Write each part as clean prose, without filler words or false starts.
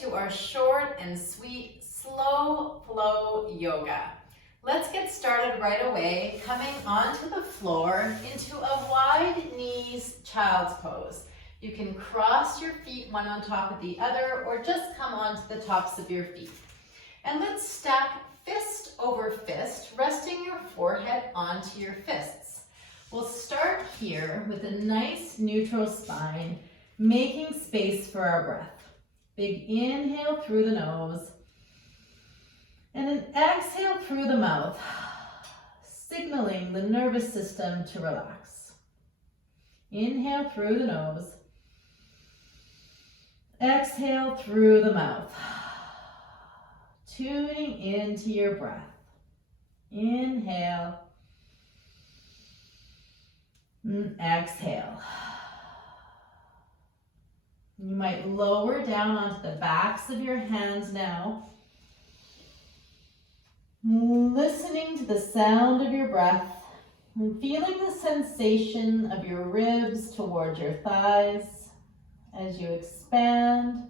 to our short and sweet slow flow yoga. Let's get started right away, coming onto the floor into a wide knees child's pose. You can cross your feet one on top of the other or just come onto the tops of your feet. And let's stack fist over fist, resting your forehead onto your fists. We'll start here with a nice neutral spine, making space for our breath. Big inhale through the nose and an exhale through the mouth, signaling the nervous system to relax. Inhale through the nose, exhale through the mouth, tuning into your breath. Inhale and exhale. You might lower down onto the backs of your hands now, listening to the sound of your breath and feeling the sensation of your ribs towards your thighs as you expand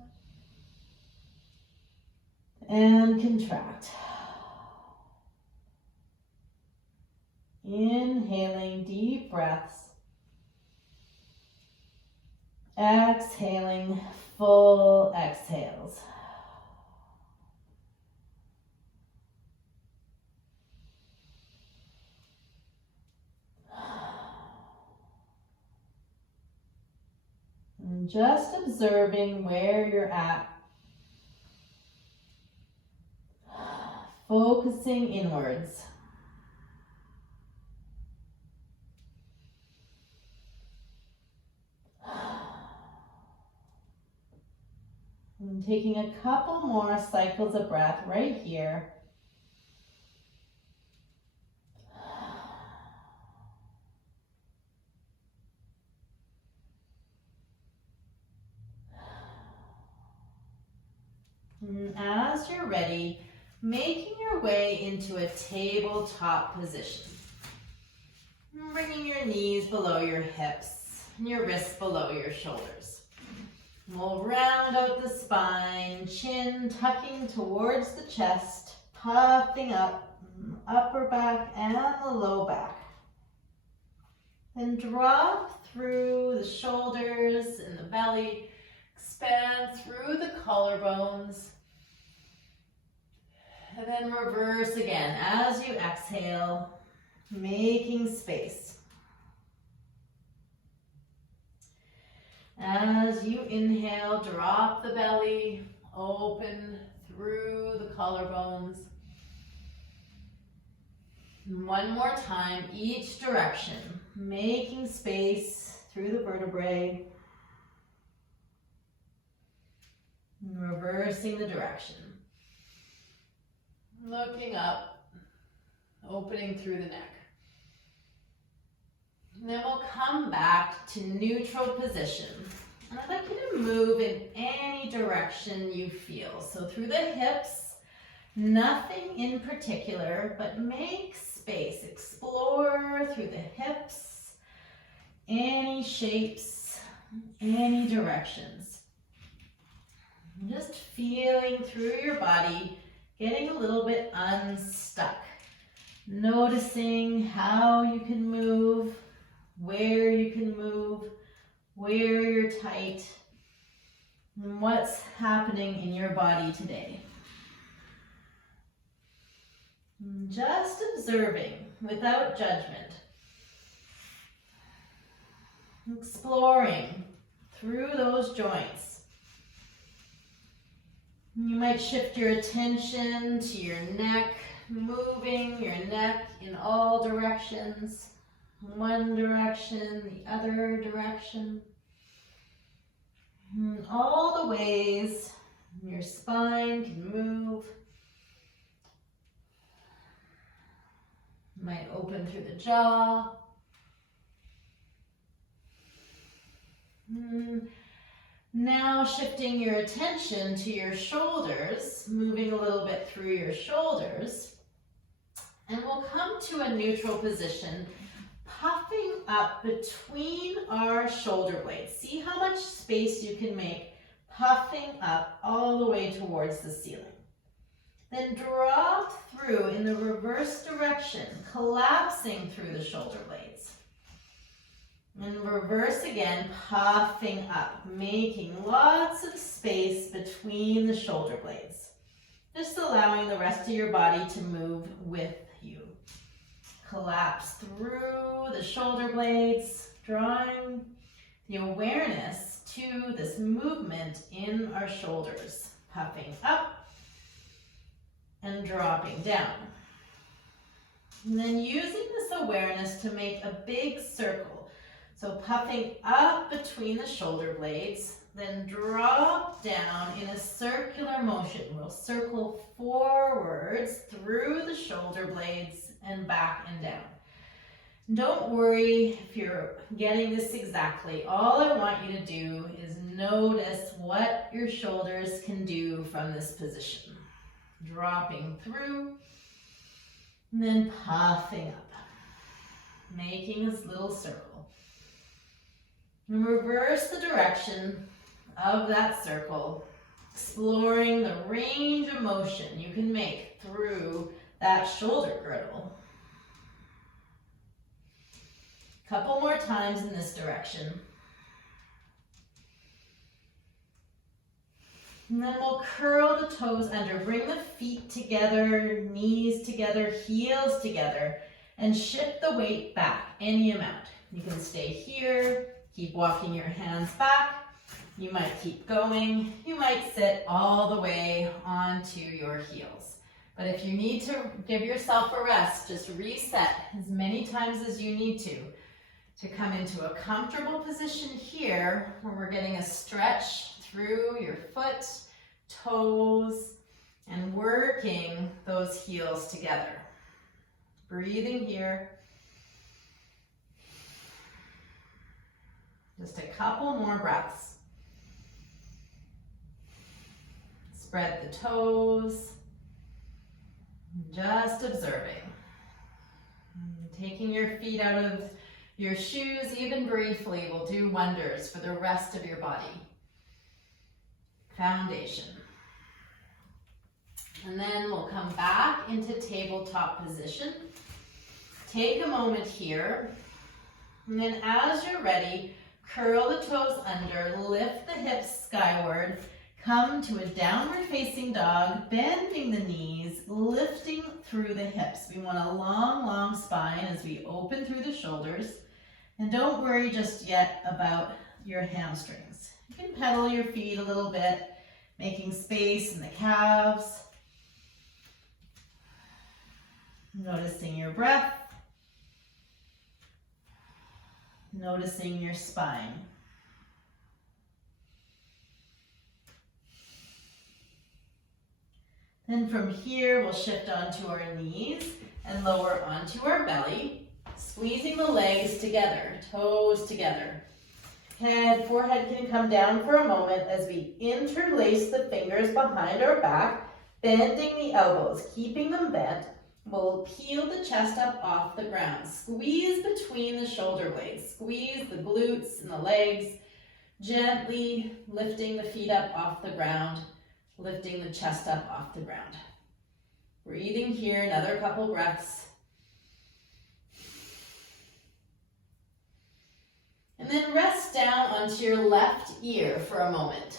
and contract. Inhaling deep breaths. Exhaling full exhales. And just observing where you're at. Focusing inwards. And taking a couple more cycles of breath right here. And as you're ready, making your way into a tabletop position. Bringing your knees below your hips and your wrists below your shoulders. We'll round out the spine, chin tucking towards the chest, puffing up, upper back and the low back. Then drop through the shoulders and the belly, expand through the collarbones, and then reverse again as you exhale, making space. As you inhale, drop the belly, open through the collarbones. One more time, each direction, making space through the vertebrae. And reversing the direction. Looking up, opening through the neck. And then we'll come back to neutral position. And I'd like you to move in any direction you feel. So through the hips, nothing in particular, but make space. Explore through the hips, any shapes, any directions. Just feeling through your body, getting a little bit unstuck. Noticing how you can move, where you can move, where you're tight, and what's happening in your body today. Just observing without judgment. Exploring through those joints. You might shift your attention to your neck, moving your neck in all directions. One direction, the other direction. And all the ways your spine can move. You might open through the jaw. Now shifting your attention to your shoulders, moving a little bit through your shoulders. And we'll come to a neutral position, puffing up between our shoulder blades. See how much space you can make puffing up all the way towards the ceiling. Then drop through in the reverse direction, collapsing through the shoulder blades. And reverse again, puffing up, making lots of space between the shoulder blades. Just allowing the rest of your body to move with you. Collapse through the shoulder blades, drawing the awareness to this movement in our shoulders. Puffing up and dropping down. And then using this awareness to make a big circle. So puffing up between the shoulder blades, then drop down in a circular motion. We'll circle forwards through the shoulder blades and back and down. Don't worry if you're getting this exactly. All I want you to do is notice what your shoulders can do from this position. Dropping through, and then puffing up, making this little circle. And reverse the direction of that circle, exploring the range of motion you can make through that shoulder girdle. Couple more times in this direction. And then we'll curl the toes under, bring the feet together, knees together, heels together, and shift the weight back any amount. You can stay here, keep walking your hands back. You might keep going. You might sit all the way onto your heels. But if you need to give yourself a rest, just reset as many times as you need to come into a comfortable position here where we're getting a stretch through your foot, toes, and working those heels together. Breathing here. Just a couple more breaths. Spread the toes. Just observing. Taking your feet out of your shoes, even briefly, will do wonders for the rest of your body. Foundation. And then we'll come back into tabletop position. Take a moment here. And then as you're ready, curl the toes under, lift the hips skyward, come to a downward facing dog, bending the knees, lifting through the hips. We want a long, long spine as we open through the shoulders. And don't worry just yet about your hamstrings. You can pedal your feet a little bit, making space in the calves. Noticing your breath. Noticing your spine. Then from here, we'll shift onto our knees and lower onto our belly, squeezing the legs together, toes together. Forehead can come down for a moment as we interlace the fingers behind our back, bending the elbows, keeping them bent. We'll peel the chest up off the ground. Squeeze between the shoulder blades. Squeeze the glutes and the legs, gently lifting the feet up off the ground, lifting the chest up off the ground. Breathing here, another couple breaths. And then rest down onto your left ear for a moment.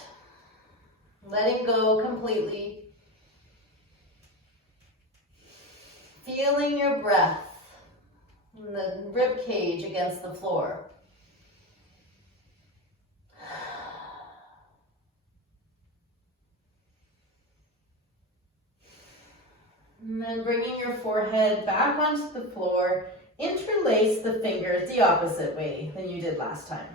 Letting go completely. Feeling your breath and the rib cage against the floor. And then bringing your forehead back onto the floor, interlace the fingers the opposite way than you did last time.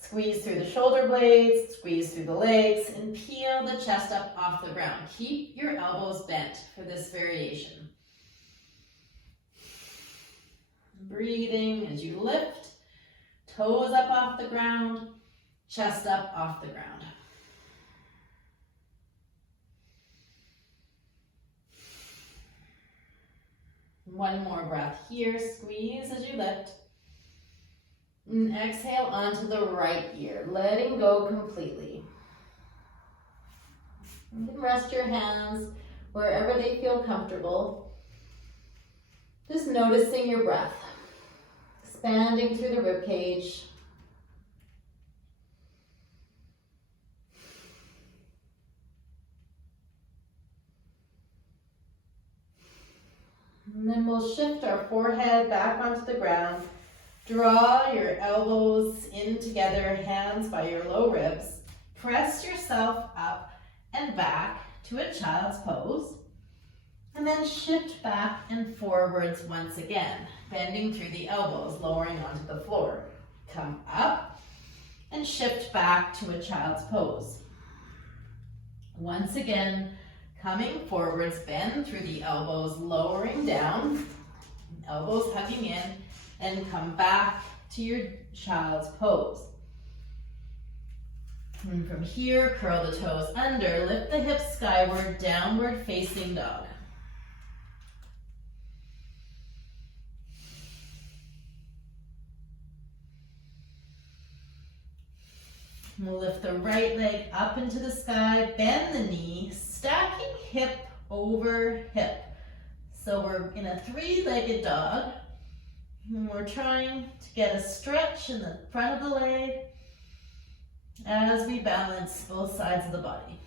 Squeeze through the shoulder blades, squeeze through the legs, and peel the chest up off the ground. Keep your elbows bent for this variation. Breathing as you lift, toes up off the ground, chest up off the ground. One more breath here, squeeze as you lift. And exhale onto the right ear, letting go completely. You can rest your hands wherever they feel comfortable. Just noticing your breath, expanding through the rib cage. And then we'll shift our forehead back onto the ground. Draw your elbows in together, hands by your low ribs. Press yourself up and back to a child's pose. And then shift back and forwards once again, bending through the elbows, lowering onto the floor. Come up and shift back to a child's pose. Once again, coming forwards, bend through the elbows, lowering down, elbows hugging in, then come back to your child's pose. And from here, curl the toes under, lift the hips skyward, downward facing dog. We'll lift the right leg up into the sky, bend the knee, stacking hip over hip. So we're in a three-legged dog, and we're trying to get a stretch in the front of the leg as we balance both sides of the body.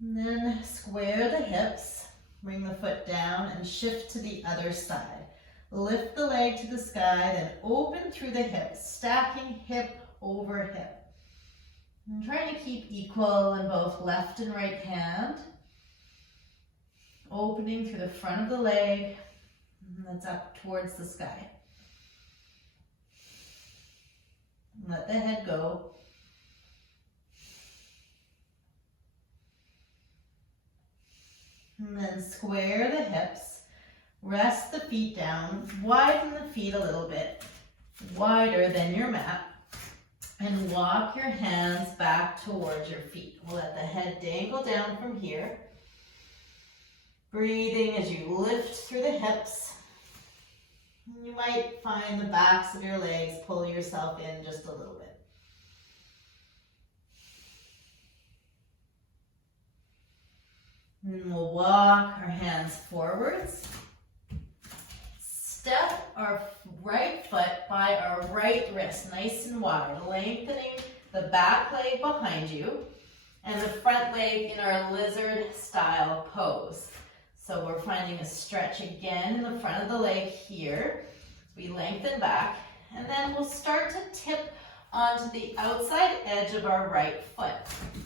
And then square the hips, bring the foot down and shift to the other side. Lift the leg to the sky, then open through the hips, stacking hip over hip. And trying to keep equal in both left and right hand. Opening through the front of the leg, and that's up towards the sky. Let the head go. And then square the hips. Rest the feet down, widen the feet a little bit, wider than your mat, and walk your hands back towards your feet. We'll let the head dangle down from here. Breathing as you lift through the hips. You might find the backs of your legs pull yourself in just a little bit. And we'll walk our hands forwards. Step our right foot by our right wrist, nice and wide, lengthening the back leg behind you and the front leg in our lizard style pose. So we're finding a stretch again in the front of the leg here. We lengthen back, and then we'll start to tip onto the outside edge of our right foot.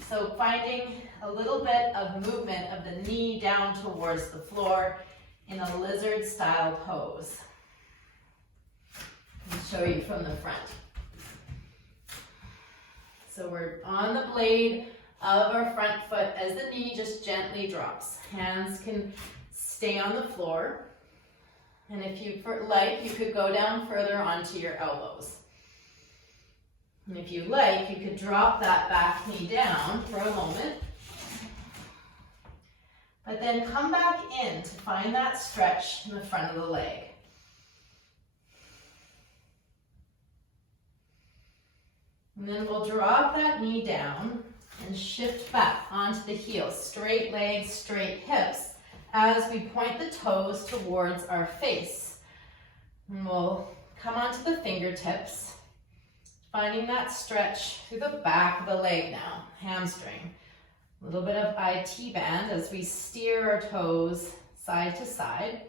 So finding a little bit of movement of the knee down towards the floor in a lizard style pose. I'll show you from the front. So we're on the blade of our front foot as the knee just gently drops. Hands can stay on the floor. And if you like, you could go down further onto your elbows. And if you like, you could drop that back knee down for a moment. But then come back in to find that stretch in the front of the leg. And then we'll drop that knee down and shift back onto the heels. Straight legs, straight hips, as we point the toes towards our face. And we'll come onto the fingertips, finding that stretch through the back of the leg now, hamstring. A little bit of IT band as we steer our toes side to side.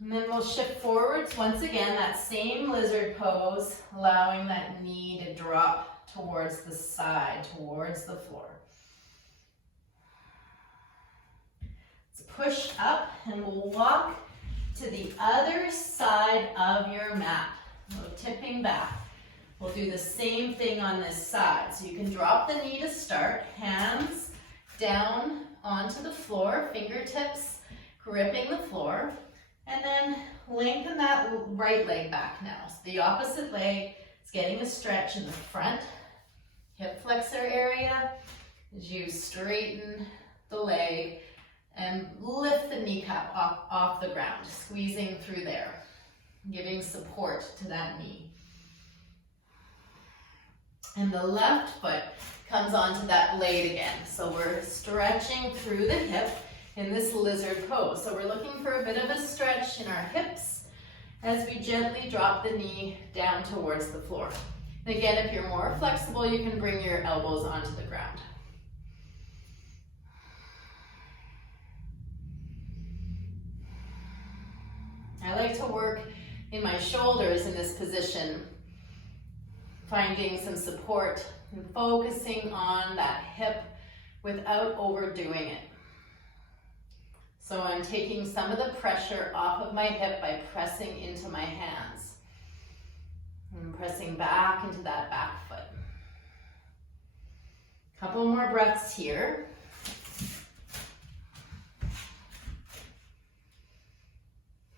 And then we'll shift forwards once again, that same lizard pose, allowing that knee to drop towards the side, towards the floor. Let's push up and we'll walk to the other side of your mat. We're tipping back. We'll do the same thing on this side. So you can drop the knee to start, hands down onto the floor, fingertips gripping the floor. And then lengthen that right leg back now. So the opposite leg is getting a stretch in the front hip flexor area as you straighten the leg and lift the the kneecap off the ground, squeezing through there, giving support to that knee. And the left foot comes onto that blade again. So we're stretching through the hip in this lizard pose. So we're looking for a bit of a stretch in our hips as we gently drop the knee down towards the floor. And again, if you're more flexible, you can bring your elbows onto the ground. I like to work in my shoulders in this position, finding some support and focusing on that hip without overdoing it. So I'm taking some of the pressure off of my hip by pressing into my hands and pressing back into that back foot. Couple more breaths here.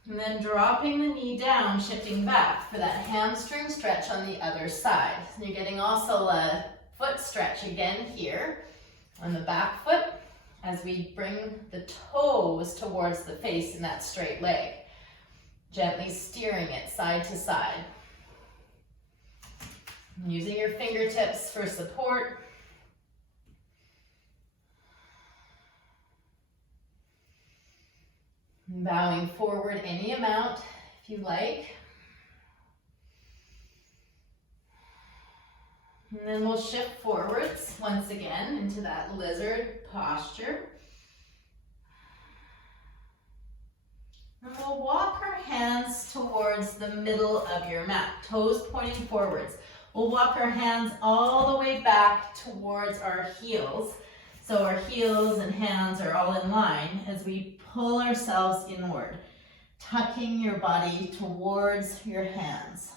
And then dropping the knee down, shifting back for that hamstring stretch on the other side. And you're getting also a foot stretch again here on the back foot as we bring the toes towards the face in that straight leg. Gently steering it side to side. Using your fingertips for support. Bowing forward any amount if you like. And then we'll shift forwards once again into that lizard posture. And we'll walk our hands towards the middle of your mat, toes pointing forwards. We'll walk our hands all the way back towards our heels. So our heels and hands are all in line as we pull ourselves inward, tucking your body towards your hands.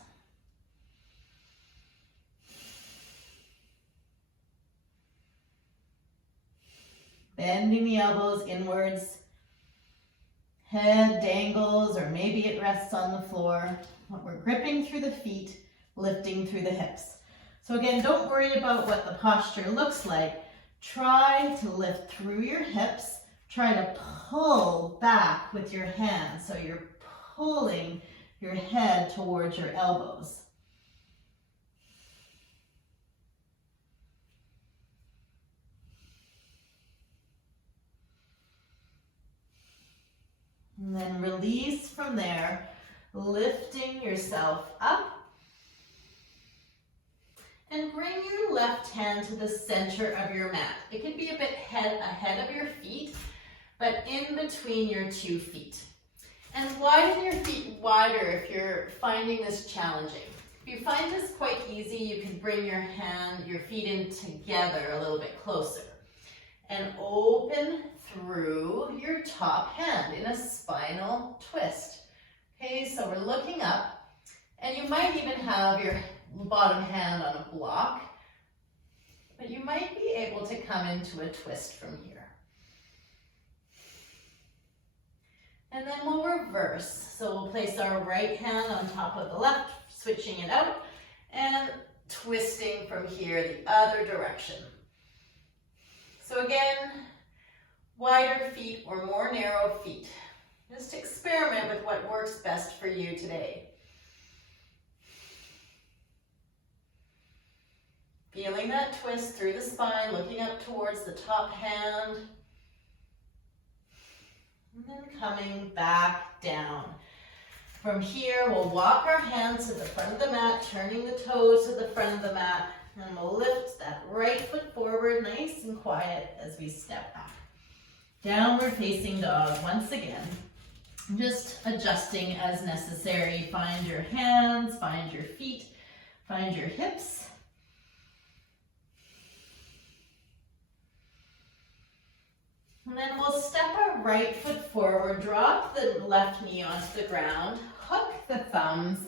Bending the elbows inwards, head dangles or maybe it rests on the floor. We're gripping through the feet, lifting through the hips. So again, don't worry about what the posture looks like. Try to lift through your hips. Try to pull back with your hands. So you're pulling your head towards your elbows. And then release from there, lifting yourself up. And bring your left hand to the center of your mat. It can be a bit ahead of your feet, but in between your 2 feet. And widen your feet wider if you're finding this challenging. If you find this quite easy, you can bring your feet in together a little bit closer. And open through your top hand in a spinal twist. Okay, so we're looking up, and you might even have your bottom hand on a block, but you might be able to come into a twist from here. And then we'll reverse. So we'll place our right hand on top of the left, switching it out, and twisting from here the other direction. So again, wider feet or more narrow feet. Just experiment with what works best for you today. Feeling that twist through the spine, looking up towards the top hand. And then coming back down. From here, we'll walk our hands to the front of the mat, turning the toes to the front of the mat, and we'll lift that right foot forward, nice and quiet as we step back. Downward facing dog once again. Just adjusting as necessary. Find your hands, find your feet, find your hips. And then we'll step our right foot forward, drop the left knee onto the ground, hook the thumbs,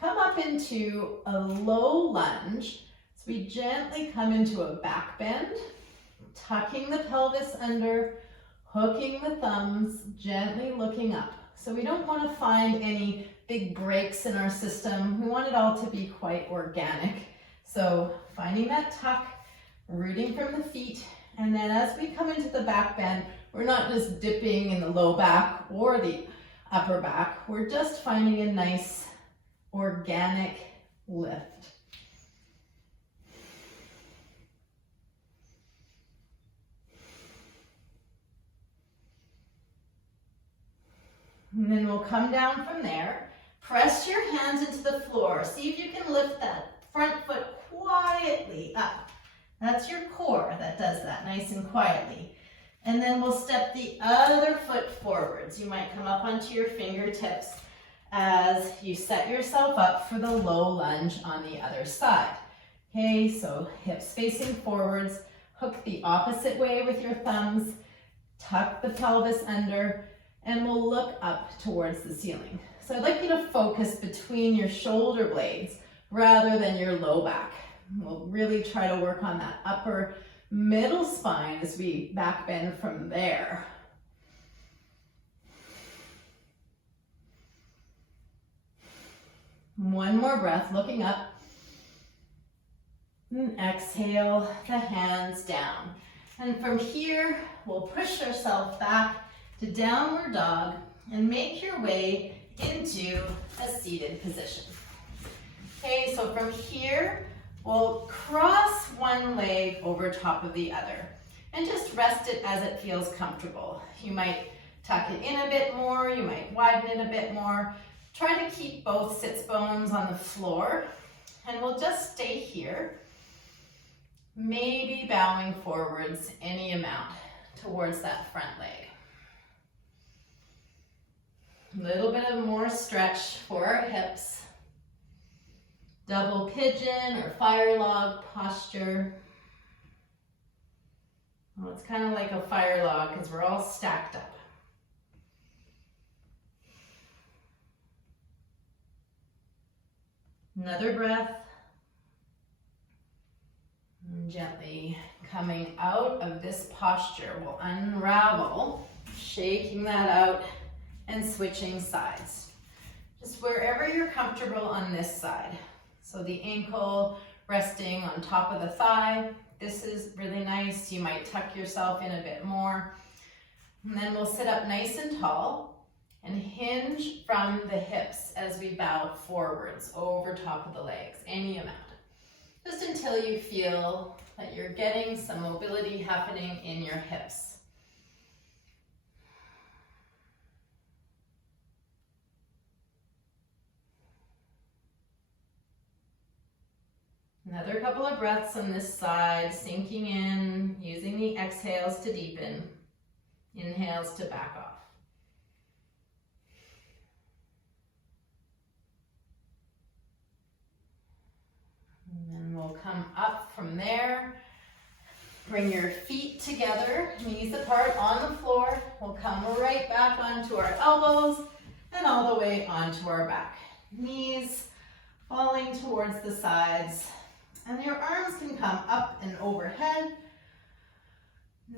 come up into a low lunge. So we gently come into a back bend, tucking the pelvis under, hooking the thumbs, gently looking up. So we don't want to find any big breaks in our system. We want it all to be quite organic. So finding that tuck, rooting from the feet, and then as we come into the back bend, we're not just dipping in the low back or the upper back. We're just finding a nice organic lift. And then we'll come down from there. Press your hands into the floor. See if you can lift that front foot quietly up. That's your core that does that nice and quietly. And then we'll step the other foot forwards. You might come up onto your fingertips as you set yourself up for the low lunge on the other side. Okay, so hips facing forwards, hook the opposite way with your thumbs, tuck the pelvis under, and we'll look up towards the ceiling. So I'd like you to focus between your shoulder blades rather than your low back. We'll really try to work on that upper middle spine as we back bend from there. One more breath, looking up. And exhale the hands down. And from here, we'll push ourselves back to downward dog and make your way into a seated position. Okay, so from here, we'll cross one leg over top of the other and just rest it as it feels comfortable. You might tuck it in a bit more, you might widen it a bit more. Try to keep both sits bones on the floor, and we'll just stay here, maybe bowing forwards any amount towards that front leg. A little bit of more stretch for our hips. Double pigeon or fire log posture. Well, it's kind of like a fire log because we're all stacked up. Another breath. And gently coming out of this posture, we'll unravel, shaking that out and switching sides. Just wherever you're comfortable on this side. So the ankle resting on top of the thigh. This is really nice. You might tuck yourself in a bit more. And then we'll sit up nice and tall and hinge from the hips as we bow forwards over top of the legs, any amount. Just until you feel that you're getting some mobility happening in your hips. Another couple of breaths on this side, sinking in, using the exhales to deepen, inhales to back off. And then we'll come up from there. Bring your feet together, knees apart on the floor. We'll come right back onto our elbows and all the way onto our back. Knees falling towards the sides. And your arms can come up and overhead.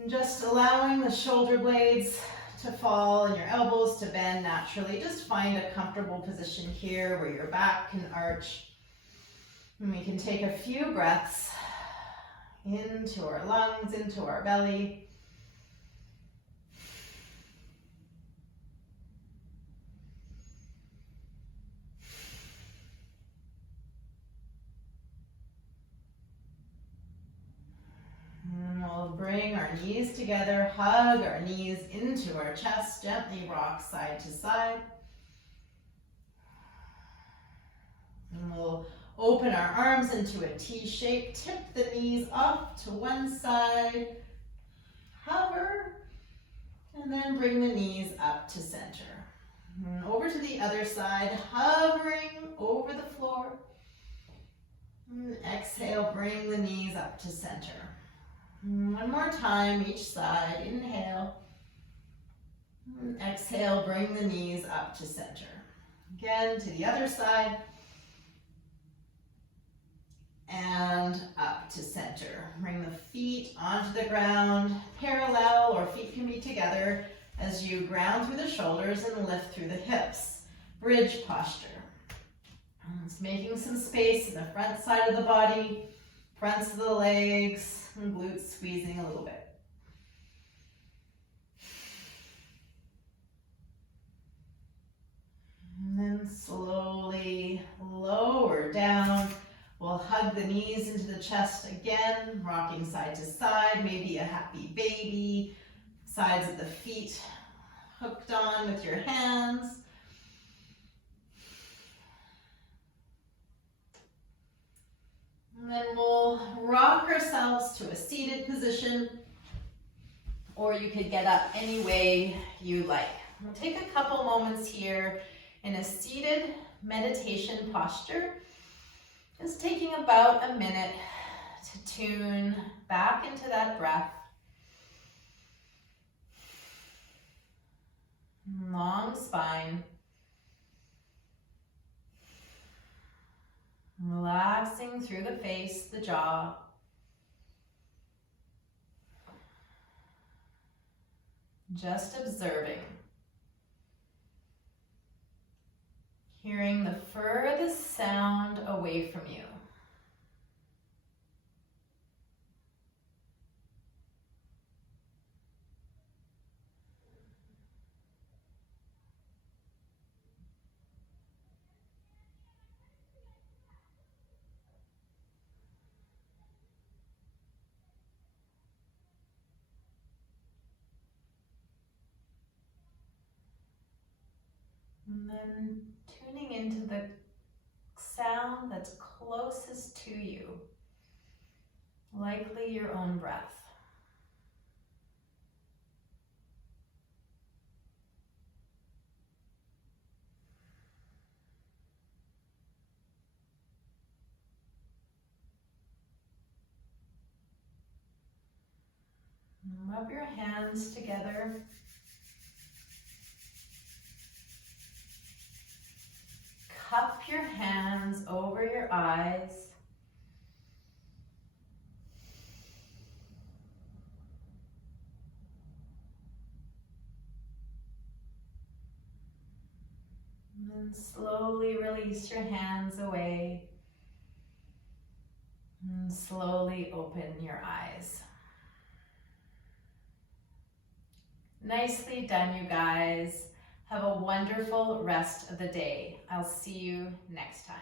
And just allowing the shoulder blades to fall and your elbows to bend naturally. Just find a comfortable position here where your back can arch. And we can take a few breaths into our lungs, into our belly. And we'll bring our knees together, hug our knees into our chest, gently rock side to side. And we'll open our arms into a T shape, tip the knees off to one side, hover, and then bring the knees up to center. And over to the other side, hovering over the floor. And exhale, bring the knees up to center. And one more time, each side, inhale. And exhale, bring the knees up to center. Again, to the other side. And up to center. Bring the feet onto the ground, parallel, or feet can be together as you ground through the shoulders and lift through the hips. Bridge posture. It's making some space in the front side of the body, fronts of the legs, and glutes squeezing a little bit. hug the knees into the chest again, rocking side to side, maybe a happy baby, sides of the feet hooked on with your hands. And then we'll rock ourselves to a seated position, or you could get up any way you like. We'll take a couple moments here in a seated meditation posture, just taking about a minute to tune back into that breath. Long spine. Relaxing through the face, the jaw. Just observing. Hearing the furthest sound away from you. And then tuning into the sound that's closest to you, likely your own breath. Rub your hands together. Cup your hands over your eyes. And then slowly release your hands away. And slowly open your eyes. Nicely done, you guys. Have a wonderful rest of the day. I'll see you next time.